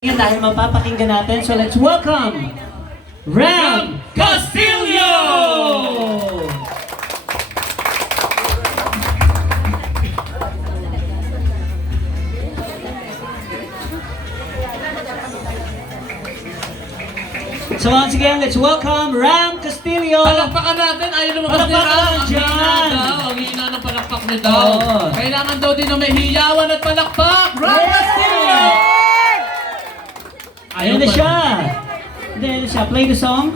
Yan dahil mapapakinggan natin. So let's welcome Ram Castillo! So once again, let's welcome Ram Castillo! Palakpakan natin, ayaw lumabas ni Ram. Palakpakan dyan! Ang hina ng palakpak niya daw. Oo. Kailangan daw din na may hiyawan at palakpak. Ram Castillo! Ayun na siya! Then siya, play the song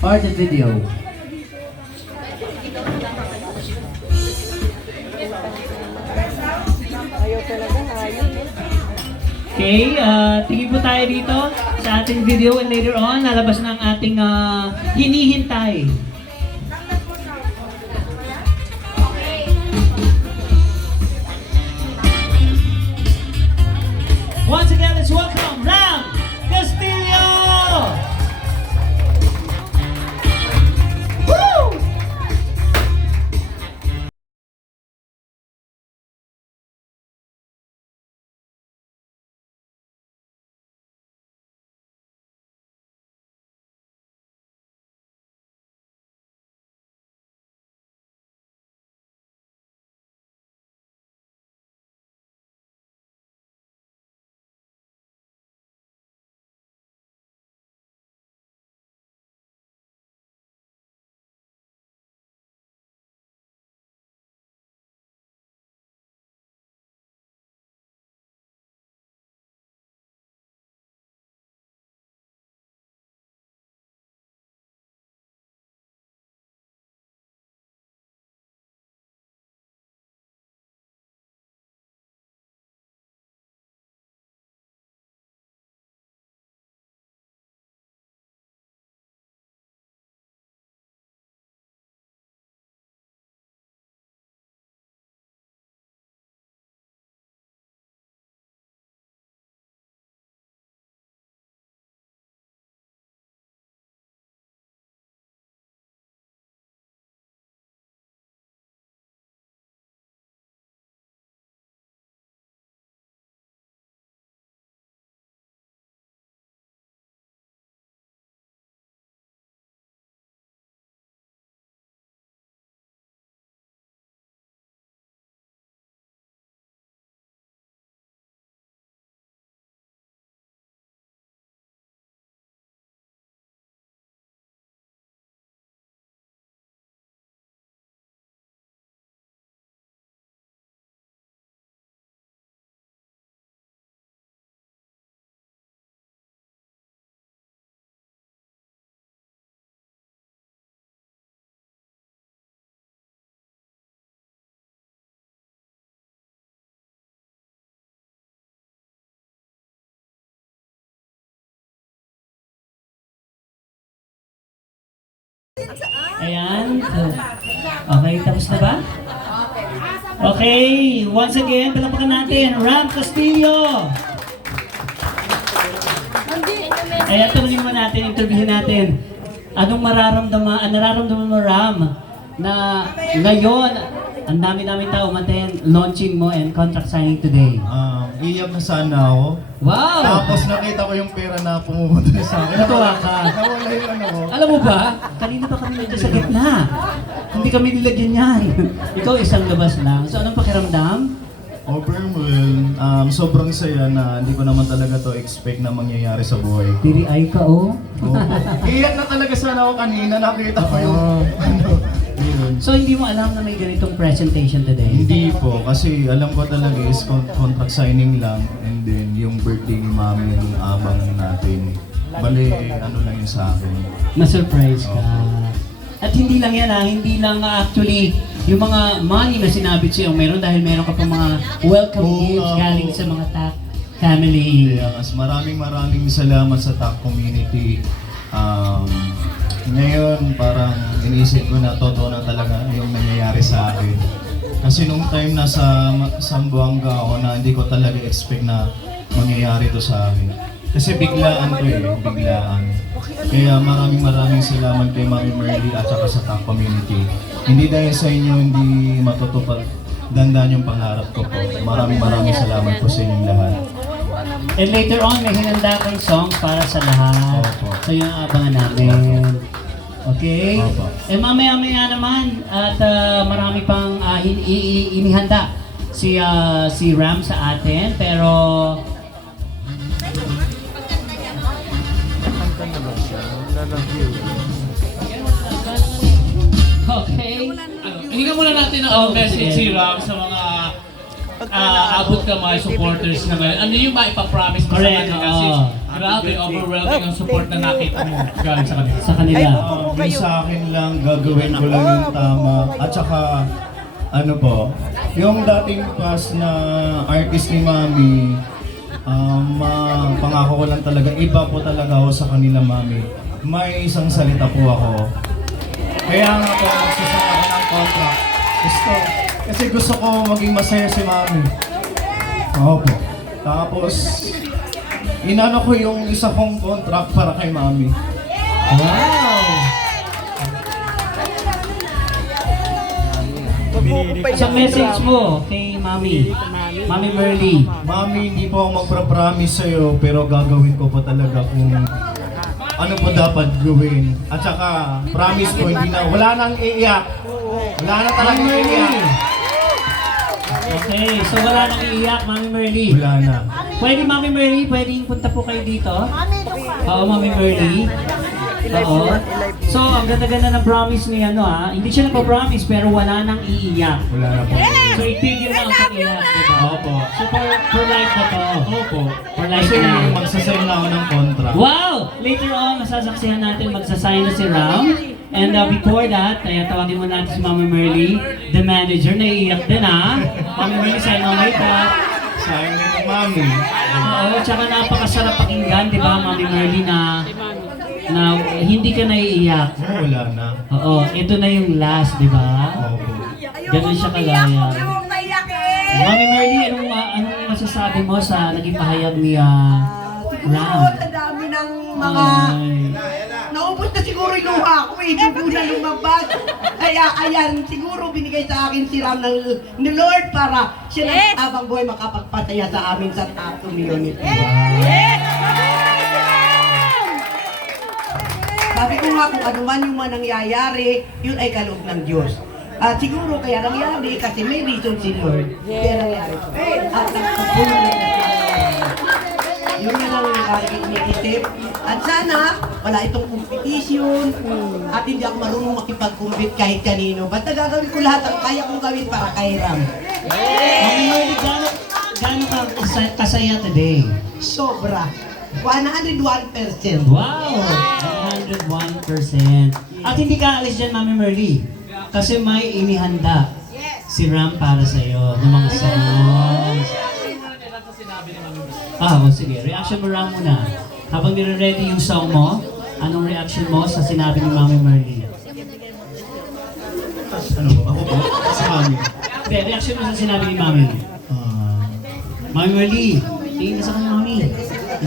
or the video. Okay, tingin po tayo dito sa ating video and later on, lalabas na ang ating hinihintay. Once again, let's welcome Ram Castillo! Woo! Ayan. Okay, tapos na ba? Okay, once again, palakpakan natin, Ram Castillo! Ayan, tanungin naman natin, interviewin natin. Anong nararamdaman mo, Ram, na ngayon, ang dami-daming tao umattend launching mo and contract signing today? Iyak na sana ako. Wow! Tapos nakita ko yung pera na pumupunta sa akin. Natuwa ka. Nawala yung ano ko. Alam mo ba, kanina pa kami medyo sa gitna. Hindi kami nilagyan yan. Ikaw isang labas lang. So anong pakiramdam? Overwhelmed. Sobrang saya na hindi ko naman talaga to expect na mangyayari sa buhay ko. Tiri-ay ka, oh. Oo. Iyak na talaga sana ako kanina. Nakita ko yung ano. Yun. So hindi mo alam na may ganitong presentation today? Hindi po. Kasi alam ko talaga is contract signing lang. And then yung birthday ni mami yung abang natin. Bale, ano lang yun sa akin. Na-surprise ka. At hindi lang yan hindi lang actually yung mga money na sinabit sa'yo meron dahil meron ka pa mga welcome Oo, gifts oo. galing sa mga family. Kaya mas maraming salamat sa TAC community. Ngayon parang iniisip ko na totoo na talaga yung nangyayari sa akin. Kasi nung time na sa Zamboanga ako na hindi ko talaga expect na mangyayari to sa akin. Kasi biglaan to biglaan. Kaya maraming salamat kay Mami Merly at saka sa TAC community. Hindi dahil sa inyo hindi matutupad dandaan yung pangarap ko po. Maraming salamat po sa inyong lahat. And later on, may hinanda kang song para sa lahat. Opo. So yun ang abangan namin. Okay? Opo. Eh mamaya-maya naman at marami pang inihanda si Ram sa atin. Pero okay. Hinga muna natin ang message si Ram sa mga abot kamay supporters na ngayon. Ano yung maipapromise mo sa Correct, kanila? Kasi oo. grabe, overwhelming ang support na nakita mo galing sa kanila. Sa kanila. Yung sa akin lang, gagawin ko lang yung tama. At saka, ano po, yung dating past na artist ni Mami, pangako ko lang talaga, iba po talaga ako sa kanila, Mami. May isang salita po ako. Kaya nga po, magsasama ako ng contract. Kasi gusto ko maging masaya si Mami. Oo po. Tapos, inano ko yung isa kong contract para kay Mami. Wow! Sa message mo kay Mami, Mami Merly. Mami, hindi po ako magpa-promise sa'yo, pero gagawin ko po talaga kung ano po dapat gawin. At saka, promise ko, wala nang iiyak. Wala na talaga iiyak. Okay, so wala nang iiyak, Mami Merly. Wala na. Pwede, Mami Merly, pwedeng punta po kayo dito? Oo, Mami Merly. Oo. So, ang ganda-ganda ng promise ni hindi siya nagpa-promise pero wala nang iiyak. Wala na po. So, itigil na ang pag-iyak, diba? Opo. So, for life na to. Opo. For life Kasi na. magsasign na ako ng contract. Wow! Later on, masasaksihan natin magsasign na si Ram. And before that, tawagin mo natin si Mami Merly, the manager, naiiyak din Mami Merly, sign mo may ka. Sayang din ng Mami. Oo, tsaka napakasarap pakinggan, di ba, Mami Merly, na hindi ka naiiyak. Wala na. Oo, ito na yung last, di ba? Opo. Ganun siya kalaya. Mami Merly, anong masasabi mo sa naging pahayag ni Ram? Ang dami ng mga... Naubos na siguro yung luha ko hindi ko na lumabas. Kaya ayan, siguro binigay sa akin si Ram ni Lord para siya yes! Habang buhay makapagpasaya sa amin sa top community. Yes! Sabi ko nga kung ano man yung nangyayari, yun ay kaloob ng Diyos. At siguro kaya nangyari kasi may reason si Lord. Kaya nangyari ko. At nagpupunan na yun na lang yung aking iniisip. At sana, wala itong competition. At hindi ako marunong makipag-compete kahit kanino. Basta gagawin ko lahat ang kaya kong gawin para kay Ram. Mami Merly, gaano ka kasaya today? Sobra. 101%. Wow! 101%. At hindi ka alis dyan, Mami Merly. Kasi may inihanda si Ram para sa'yo ng mga songs. Sige. Reaction mo Ram muna. Habang nire-ready yung song mo, anong reaction mo sa sinabi ni Mami Merly? Ano po? Ako po? Si Mami. Hindi, reaction mo sa sinabi ni Mami. Mami Merly, tingin ka sa kanya, Mami.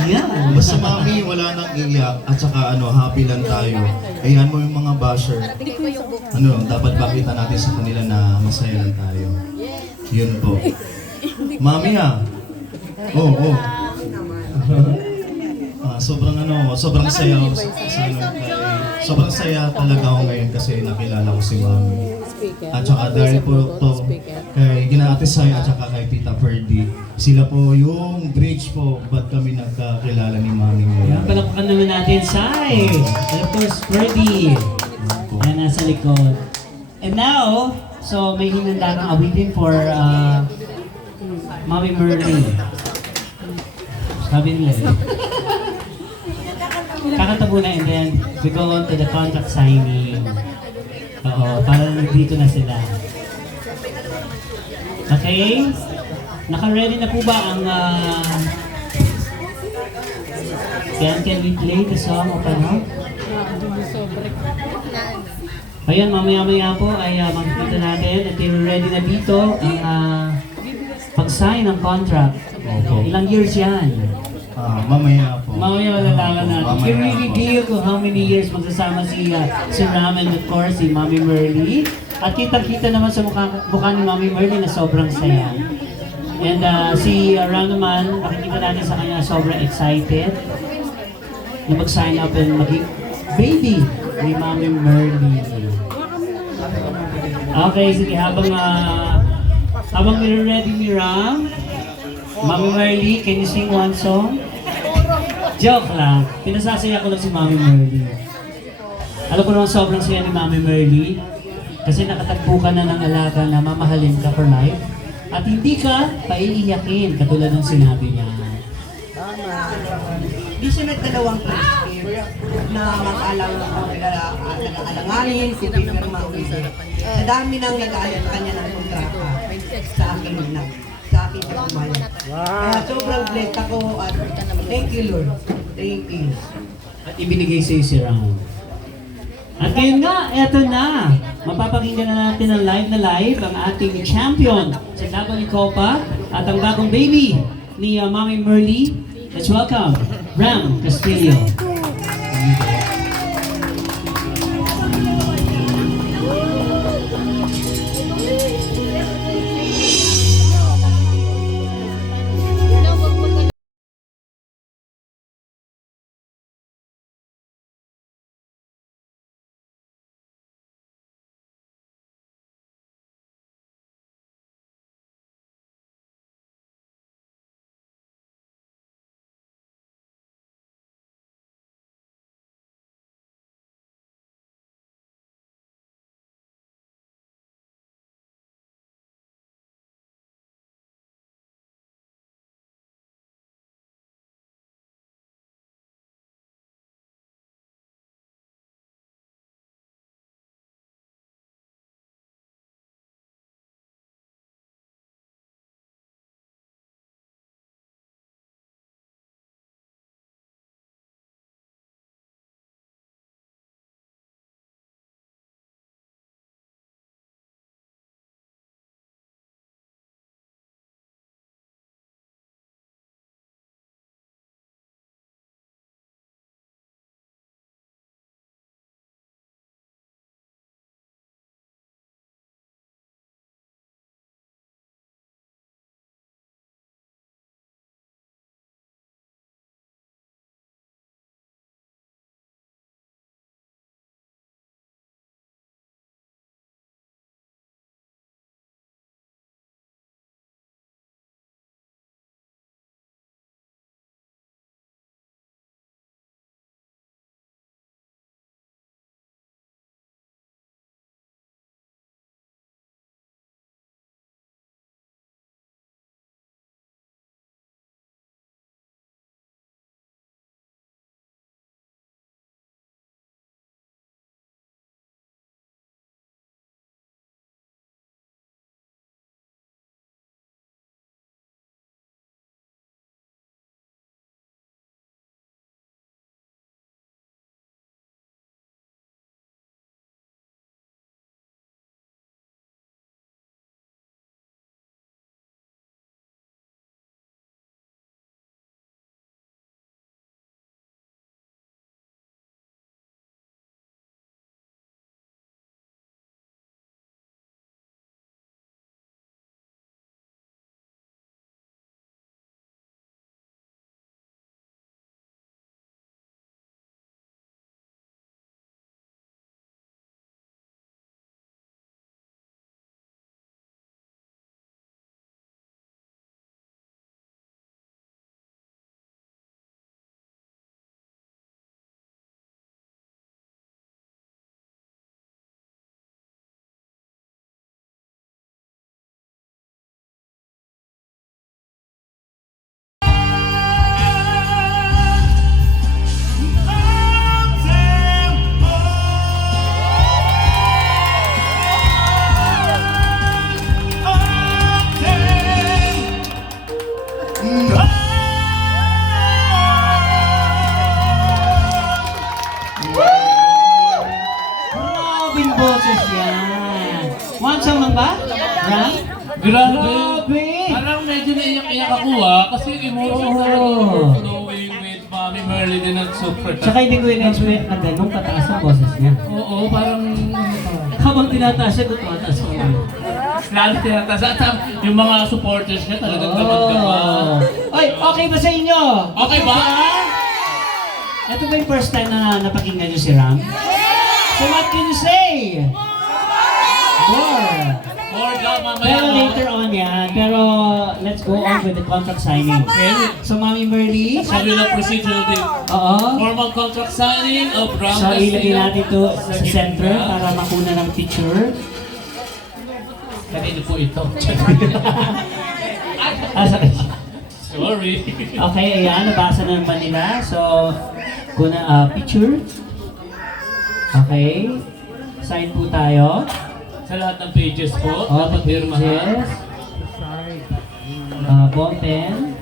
Yeah. Basta Mami, wala nang iyak at saka happy lang tayo. Ayan mo yung mga basher. Dapat bakita natin sa kanila na masaya lang tayo. Yun po. Mami Oo. Sobrang saya ako sobrang saya talaga ako ngayon kasi nakilala ko si Mami. At saka dahil po to kay Ginate Sai at saka kay Tita Ferdy, sila po yung bridge po ba't kami nagkakilala ni Mami Yan, ngayon. palakpakan naman natin, Sai. And of course, Ferdy. Yan, nasa likod. And now, so may hinanda kang awitin for Mami Merly. Sabi nila kakanta muna and then we go on to the contract signing. Oo, para dito na sila. Okay? Naka-ready na po ba ang can we play the song o paano? Ayan, mamaya-maya po ay makikita natin at ready na dito ang pag-sign ng contract. Ilang years yan? Mamaya po. Mamaya malalaman natin. Can we reveal kung how many years magsasama si Ram and of course si Mami Merly? At kitang-kita naman sa mukha ni Mami Merly na sobrang saya. And si Ram naman, makikita natin sa kanya sobrang excited na mag-sign up and maging baby ni Mami Merly. Okay, sige, habang nire-ready ni Ram, Mami Merly, can you sing one song? Joke lang, pinasasaya ko lang si Mami Merly. Alam ko naman sobrang saya ni Mami Merly kasi nakatagpo ka na ng alaga na mamahalin ka for life at hindi ka paiiyakin katulad ng sinabi niya. Di siya nagdalawang prescript na mag-alanganin, kung pirma o hindi. Sa dami nang nag-aalit sa kanya ng kontrata sa akin na sa akin siya kumain. Kaya sobrang blessed ako at thank you Lord. Thank you. At ibinigay sa iyo si Ram. At ngayon nga, eto na. Mapapakinggan na natin ng live ang ating champion sa W Copa at ang bagong baby ni Mami Merly. Let's welcome Ram Castillo. Grabing boses yan. One song lang ba? Ram? Grabe! Parang medyo naiyak-iyak ako kasi flowing with Mami Merly din ang super Tsaka hindi ko in-expect na ganun kataas ang boses niya. Oo, parang Habang tinataas siya, tumataas ko. Lalo tinataas. At yung mga supporters niya talagang gabag-gabag. Oy, okay ba sa inyo? Okay ba? Ito ba yung first time na napakinggan niyo si Ram? So what can you say? More. Or mamaya. Pero later on yan. Pero let's go on with the contract signing. Okay. So Mami Merly, So we will proceed to the oo. formal contract signing of Ram So ilagay Castillo. natin ito sa center para makuna ng picture. Kanino po ito? Ah, Sorry. okay, ayan. Nabasa na naman nila. So, kuna picture. Okay. Sign po tayo. Sa lahat ng pages po, All the dapat pirmahan. pages. Ball pen.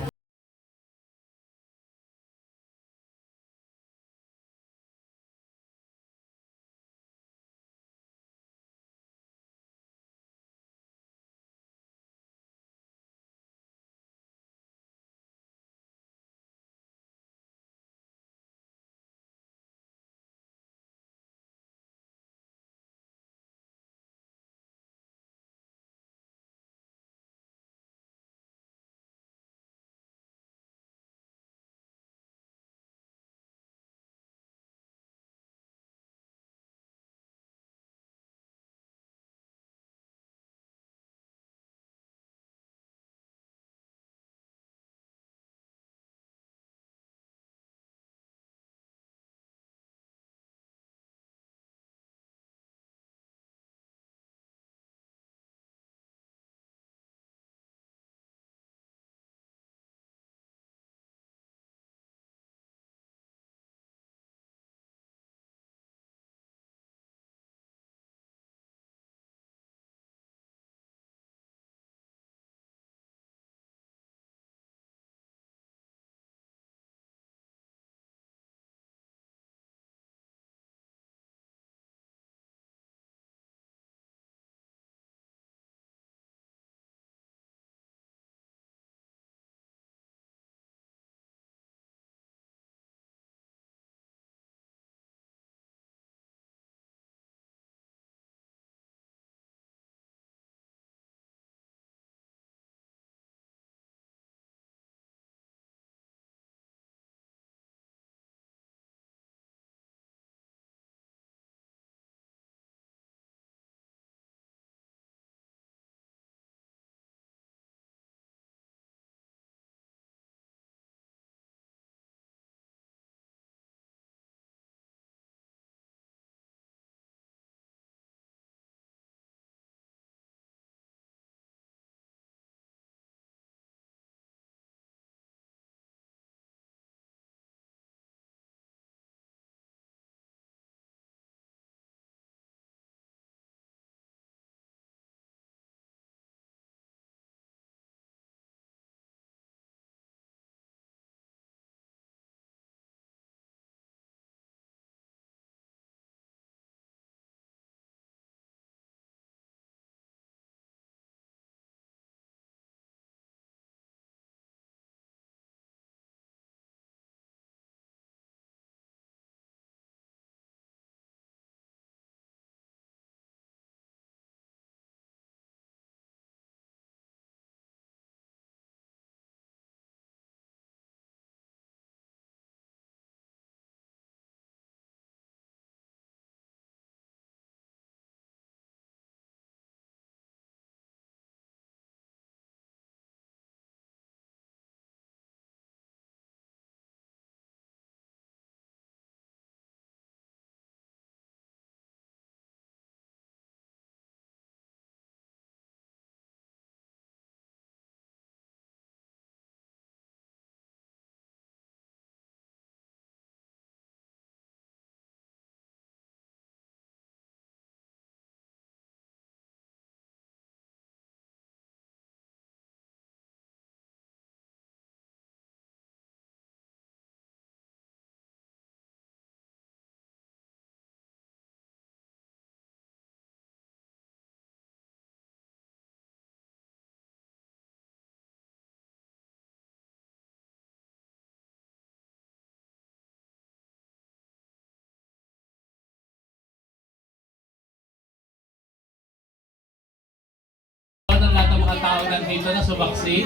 tao nandito na sumaksi.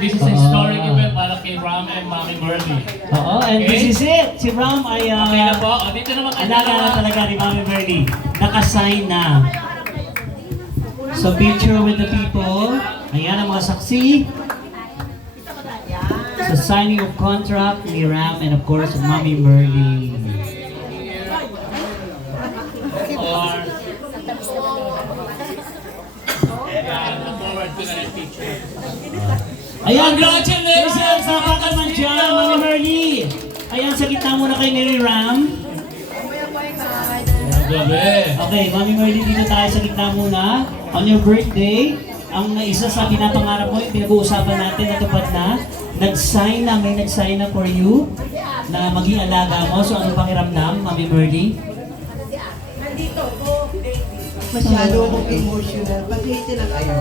This is a historic event para kay Ram and Mami Bernie. Oo, and Okay. this is it. Si Ram ay Okay na po. O, dito naman kayo alaga na talaga ni Mami Bernie. Nakasign na. So picture with the people. Ayan ang mga saksi. So signing of contract ni Ram and of course Mami Bernie. Or, ayan, forward ko na yung picture. Ayan, Congratulations! Sapakan man dyan, Mami Bernie. Ayan, sa gitna muna kay ni Ram. Grabe. Okay, Mami Merly, dito tayo sa gitna muna. On your birthday, ang isa sa pinapangarap mo, yung pinag-uusapan natin, natupad na. Nag-sign na, may nag-sign na for you na maging alaga mo. So, anong pakiramdam, Mami Merly? Masyado akong emotional. Pasensya na kayo.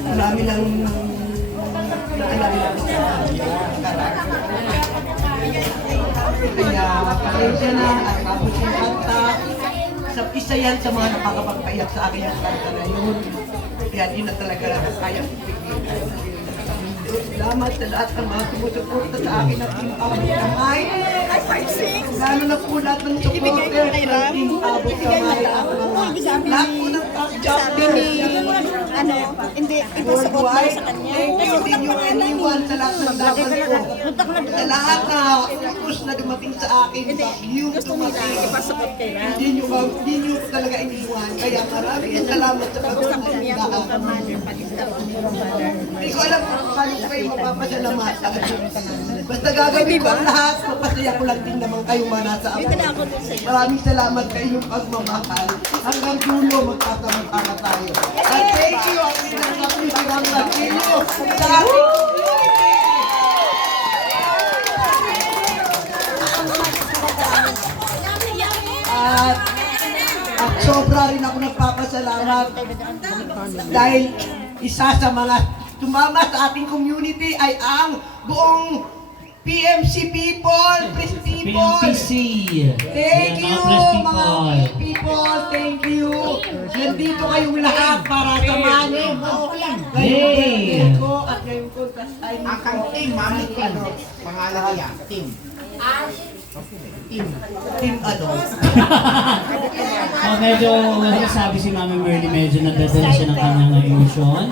Marami lang naalala ko sa kaya pasensya na at tapos yung kanta. Isa yan sa mga nakakapagpayak sa akin yung kanta na yun. Kaya yun na talaga kaya ko pigilan. Salamat sa lahat ng mga sumusuporta sa akin at Team Abot Kamay. Lalo na po lahat ng supporters ng Team Abot Kamay at mga lahat po ng top jumpers. Hindi, ipasakot mo sa kanya. Hindi nyo iniwan sa lahat ng laban ko. Sa lahat na push na dumating sa akin, yung Gusto nila dumating. ipasakot kay Ram. Hindi nyo talaga iniwan. Kaya maraming salamat sa pagkakas ng lahat. Hindi ko alam kung paano ko kayo mapapasalamatan. Basta gagawin ko ang lahat, mapasaya ko lang din naman kayong mga nasa ako. Maraming salamat sa inyong pagmamahal. Hanggang dulo magtatamang-tama tayo. And thank you, ang pinagkap ni Ram Martillo sa ating at sobra rin ako nagpapasalamat dahil isa sa mga tumama sa ating community ay ang buong PMC people, Press people. PMPC. Thank Ayan, you, mga press mga people. people. Thank you. Nandito kayong lahat para samahan mo. Yay! Ko at ngayon ko ay Akan team, mami team. Pangalan niya, team. team ano. Medyo sabi si Mami Merly, medyo nagdadala siya ng kanyang emosyon.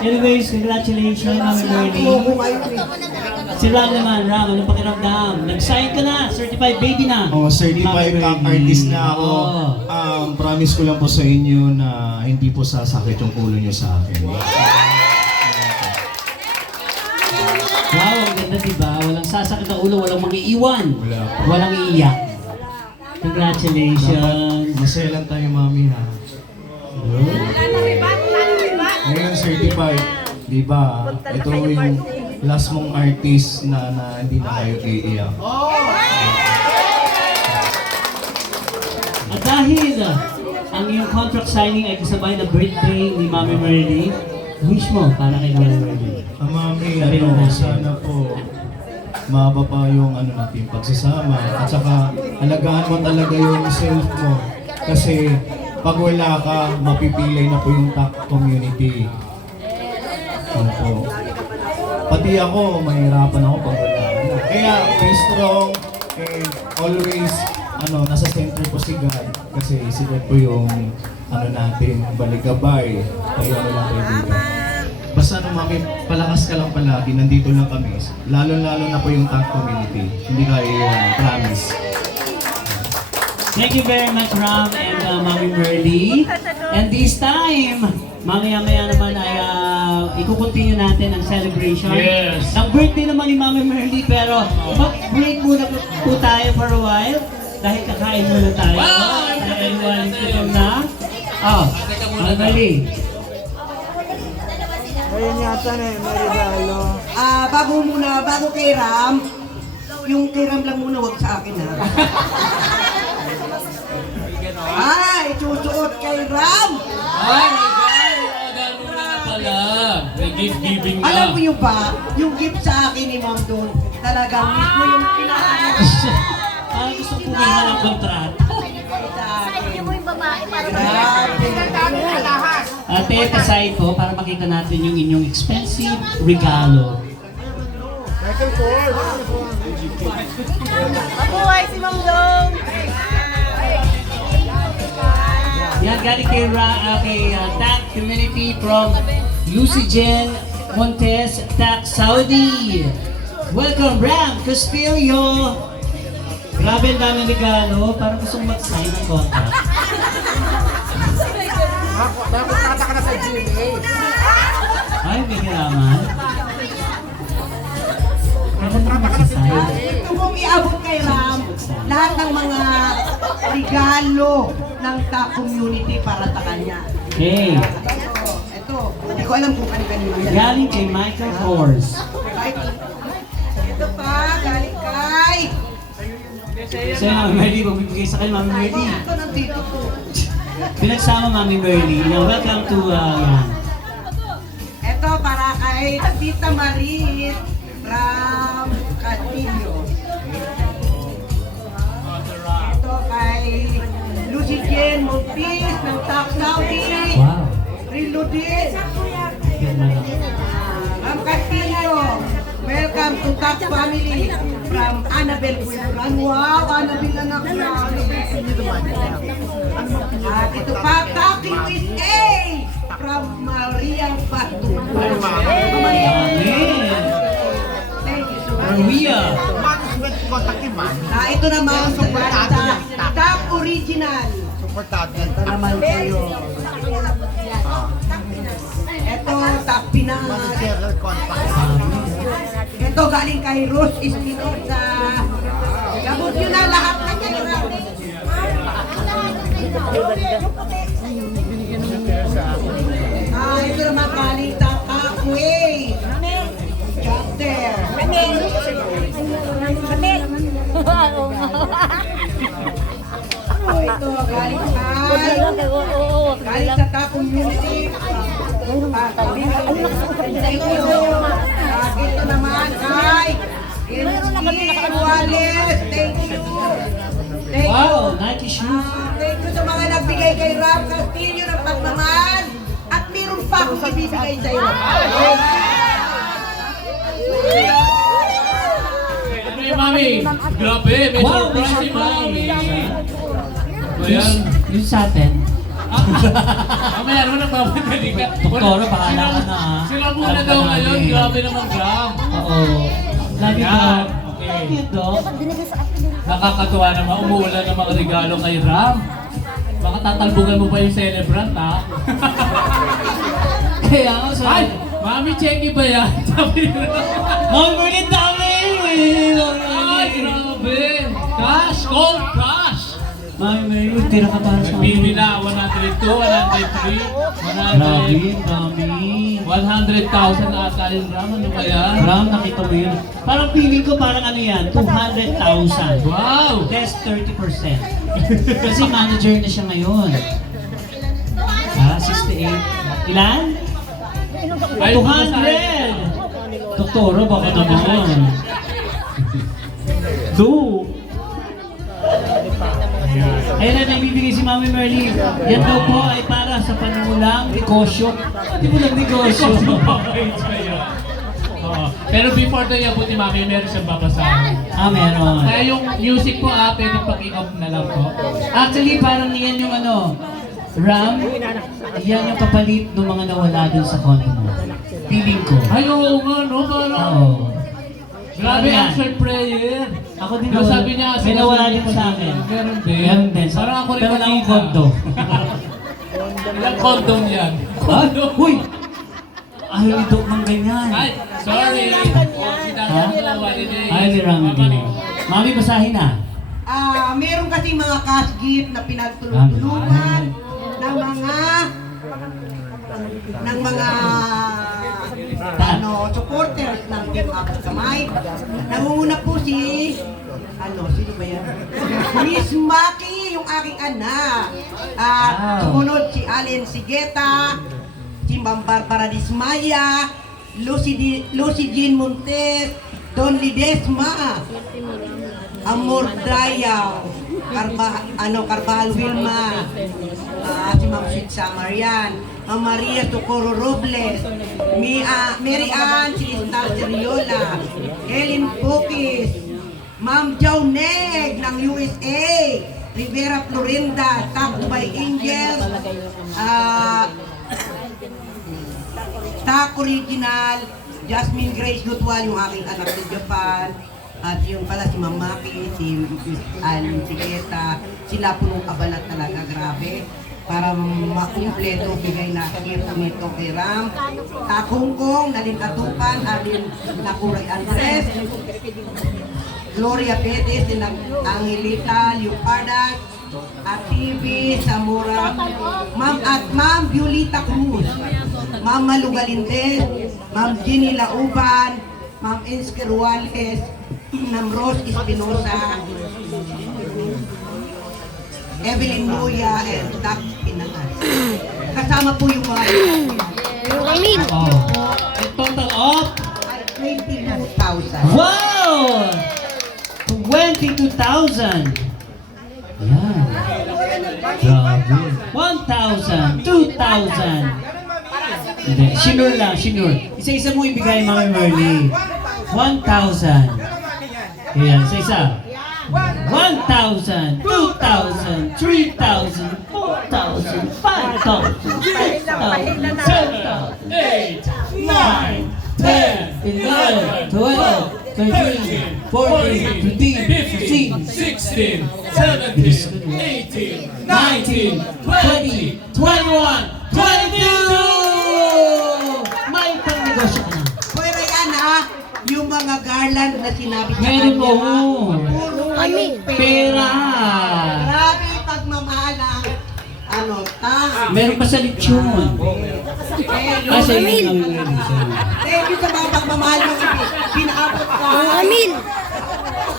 Anyways, congratulations, Mami Merly. Ako ngayon eh. Si Ram naman, Ram, anong pakiramdam? Nag-sign ka na, certified baby na. Oh, certified Mami camp Merly. artist na ako. Oo. Promise ko lang po sa inyo na hindi po sasakit yung ulo nyo sa akin. Wow, ang ganda diba? Walang sasakit na ulo, walang mag-iiwan. Wala. Walang iiyak. Congratulations. Masaya lang tayo, mami, ha? Ngayon, certified. Diba? Ito yung last mong artist na hindi na kayo iiyak. At dahil ang iyong contract signing ay kasabay na birthday ni Mami Merly, wish mo para kay Mami Merly. Mami, Sabi mo. sana po mahaba pa yung natin pagsasama at saka alagaan mo talaga yung self mo kasi pag wala ka, mapipilay na po yung top community. Opo. Pati ako, mahirapan ako pag wala ka. Kaya, be strong and always, nasa center po si God. Kasi si God po yung, natin, baligabay. Tayo lang kayo dito. Basta mami, palakas ka lang palagi, nandito lang kami. Lalo-lalo na po yung top community. Hindi ka iiwan, promise. Thank you very much, Ram and Mami Merly. And this time, mamaya-maya naman ay ikukontinue natin ang celebration. Yes. Ang birthday naman ni Mami Merly, pero mag-break muna po tayo for a while dahil kakain muna tayo. Wow! Dahil walang itom na. Oh, Mami Merly. Bago kay Ram, yung kay Ram lang muna, wag sa akin ha. Ay, susuot kay Ram! Ay, my God! Dahil muna na pala. May gift giving na. Alam mo yun ba, yung gift sa akin ni Ma'am doon, talagang mismo yung pinaka Parang gusto ko pumirma ng kontrata. Hindi mo yung babae para Grabe. Ate, pasay po para makita natin yung inyong expensive regalo. Mabuhay si Mang Dong! Yan, galing kay, TAC Community from Lucy Jen Montes, TAC Saudi. Welcome, Ram Castillo. Grabe ang daming regalo. Parang gusto mong mag-sign ng contract. Dapat kata ka na sa GMA. Ay, may kailangan. Ano na mag-sign? Ito pong iabot kay Ram, lahat ng mga regalo ng TAC community para sa kanya. Okay. Ito, hindi ko alam kung kanino yan. Galing kay Michael Kors. Ito pa, galing kay... So, Mami Merly, magbibigay sa kanya, Mami Merly. Ito ng tito ko. Pinagsama, Mami Merly. Now, welcome to, yan. Ito para kay Tita Marie Ram Castillo. Ito kay Lucy Jen Montes ng TAC Saudi. Wow. Rilo din. Yan na lang. Ram Castillo. Welcome to TAC family from Annabel Puyuran. Wow, Annabel anak na. At ito pa, TAC USA from Maria Batu. Amen. Thank you so much. Maria. Management contact ni Mami. Ito naman sa TAC original. Supportado. Ito naman kayo. Ito, TAC Pinas. Manager contact. Ito galing kay Rose Espinosa. Gabot nyo na lahat ng pera. Ito naman galing sa Takway. Chapter. Ito galing sa TAC community. Ito naman kay Elsie Wallace. Thank you. Thank you. Wow, Nike shoes. Thank you sa mga nagbigay kay Ram Castillo ng pagmamahal. At meron pa akong ibibigay sa iyo. Ano yung Mami? Grabe, may Wow, may surprise si Mami. Ayan. Yung sa atin. Mamaya naman nagbabagaling ka. Doktoro, bahala ka na, ha? Sila muna daw ngayon. Grabe naman, Ram. Oo. Love you, Yan. Doc. Okay. Love you, Doc. Nakakatuwa naman, umuulan ng mga regalo kay Ram. Baka tatalbugan mo pa yung celebrant, ha? Kaya nga, so... Ay! Mami, Chengi ba yan? Sabi ni Ram. Mami, ulit dami! Ay, grabe! Cash! Cold cash! Mami, may tira ka para sa Bibi na, 102, 103, Grabe, dami. 100,000 ata yung Ram. Ano ba yan? Ram, nakita mo yun. Parang feeling ko parang ano yan, 200,000. Wow! Less 30%. Kasi manager na siya ngayon. 68. Ilan? Ay, 200! Doktoro, baka naman. Do! Ayun na, nagbibigay si Mami Merly. Yan daw po ay para sa panulang negosyo. Di mo lang negosyo. Oo. Pero before tayo abot ni Mami, meron siyang babasahin. Meron. Kaya yung music po, pwede paki-off na lang po. Actually, parang yan yung ano, Ram, yan yung kapalit ng mga nawala dun sa condo mo. Feeling ko. Ay, oo nga, no? Parang, Oo. grabe Ano yan? answer prayer. Ako din Yung sabi niya, may nawala din sa akin. Meron din. Meron din. Parang ako rin Pero wala akong kanina. kondo. Ilang condom yan? Ah, huy! Ayaw ito mang ganyan. Ay, sorry. Ha? Ayaw ni Rami din. Mami, basahin na. Meron kasi mga cash gift na pinagtulungan ng mga supporters ng Team Up Kamay. Nangunguna po sino ba yan? Miss Maki, yung aking anak. At sumunod si Allen Sigeta, si Ma'am Barbara Dismaya, Lucy Jean Montes, Don Lidesma, Amor Dayaw, Carvajal Wilma, si Ma'am Sweet Samarian, Ma'am Maria Socorro Robles, Mary Ann Cristal Seriola, Helen Pokis, Ma'am Jauneg ng USA, Rivera Florinda, Takbay Angels, Tak Original, Jasmine Grace Gutwal, yung aking anak sa Japan, at yung pala si Ma'am Maki, si Miss Alin Sigeta, sila punong kabalat talaga, grabe. Para makumpleto, bigay na gift nito kay Ram. Takongkong, Nadine Katupan, Adin Nakuray Andres, Gloria Pérez, Angelita Liupardas, at TV Zamora, Ma'am Violeta Cruz, Ma'am Malu Galindez, Ma'am Ginny Lauban, Ma'am Insker Wales, Ma'am Rose Espinosa, Evelyn Moya, and Doc Pinangas. Kasama po yung mga Amin. Oh. A total of 22,000. wow! 22,000. Yan. Grabe. 1,000, 2,000. Hindi, shinur lang, shinur. Isa-isa mo ibigay, Mami Merly. 1,000. Ayan, isa-isa. 1,000, 2,000, 3,000, 4,000, 5,000, 6,000, 7,000, 8, 9, 10, 11, 12, 13, 14, 15, 15, 16, 17, 18, 19, 20, 21, 22! May pang-negosyo ka na. Pero yan ha, yung mga garland na sinabi sa Meron mo. puro kayong Pera. Grabe pagmamahal ng Meron pa sa lechon. Ah, sa Amin. iyo kami meron. Thank you sa mga pagmamahal ng pinaabot ka. Amin.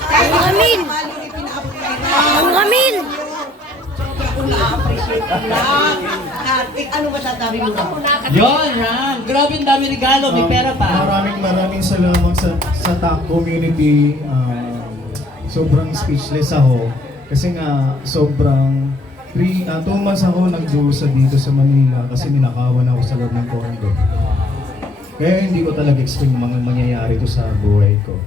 Thank you sa Amin. pagmamahal ng pinaabot ka. Amin. Sobra ko na-appreciate ko lang. Ano masasabi mo na? Yon, Ram. Grabe ang dami regalo. May pera pa. Maraming salamat sa TAC community. Sobrang speechless ako. Kasi nga, sobrang 2 months ako nagdusa dito sa Manila kasi ninakawan ako sa loob ng condo. Kaya hindi ko talaga expect mga mangyayari to sa buhay ko.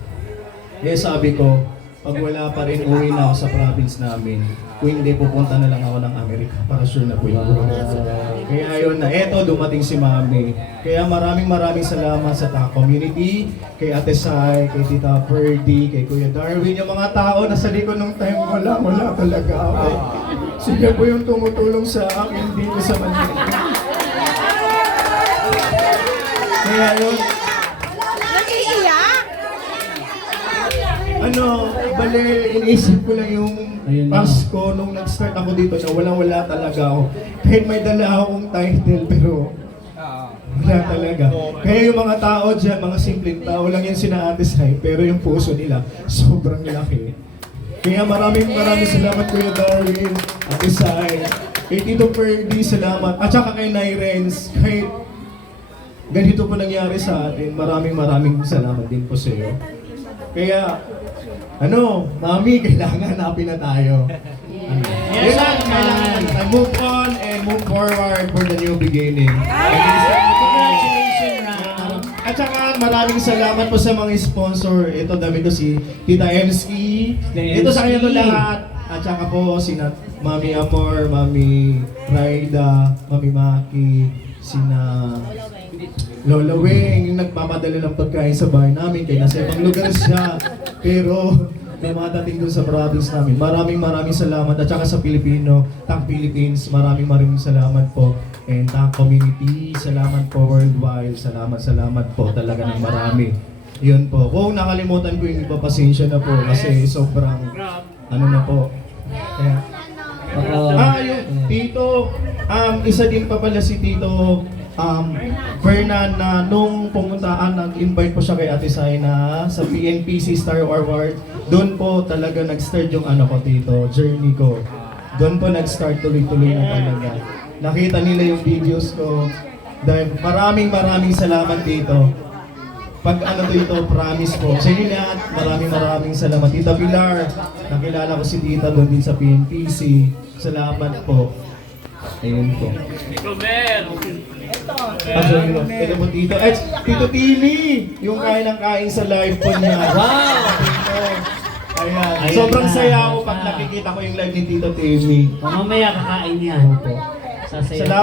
Kaya sabi ko, pag wala pa rin, uwi na ako sa province namin. Kung hindi, pupunta na lang ako ng Amerika para sure na po yung buhay ko. Kaya yun na, eto, dumating si Mami. Kaya maraming salamat sa TAC community, kay Ate Sai, kay Tita Ferdy, kay Kuya Darwin, yung mga tao na sa likod ng time, wala talaga ako. Sila po yung tumutulong sa akin dito sa Manila. Kaya yun, Nag-iiyak? bale, iniisip ko lang yung Ayun na. Pasko nung nag-start ako dito na wala talaga ako. Kahit may dala akong title, pero wala talaga. Kaya yung mga tao dyan, mga simpleng tao lang yan sina Ate Sai, pero yung puso nila, sobrang laki. Kaya maraming salamat Kuya Darwin, Ate Sai, kay Tito Ferdy, salamat. At saka kay Nyrens, kahit ganito po nangyari sa atin, maraming salamat din po sa iyo. Kaya, Mami, kailangan hanapin na tayo. Yes, Kailangan tayo move on and move forward for the new beginning. Congratulations, Ram. At saka maraming salamat po sa mga sponsor. Ito dami ko si Tita MC. Ito sa kanya to lahat. At saka po sina Mami Amor, Mami Raida, Mami Maki, sina Lola Weng, yung nagpapadala ng pagkain sa bahay namin, kaya nasa ibang lugar siya. Pero dumadating doon sa province namin. Maraming salamat. At saka sa Pilipino, TAC Philippines, maraming salamat po. And TAC community, salamat po worldwide. Salamat po talaga ng marami. Yun po. Kung nakalimutan ko yung iba, pasensya na po kasi sobrang na po. Kaya, yung Tito, isa din pa pala si Tito Fernan na nung pumuntaan, nag-invite po siya kay Ate Sai na sa PNPC Star Award. Doon po talaga nag-start yung ko Tito, journey ko. Doon po nag-start tuloy-tuloy na talaga. Nakita nila yung videos ko. Dahil maraming salamat dito. Pag dito, promise po. Sa inyo lahat, maraming salamat. Tita Pilar, nakilala ko si Tita doon din sa PNPC. Salamat po. Ayun po. Ikaw, Mel. Ito po Tito. Tito Timmy! Yung kain ng kain sa live po niya. Wow! Ayan. Ayan Sobrang na. saya ako pag nakikita ko yung live ni Tito Timmy. Mamaya kakain yan. Sasayaw. Salamat.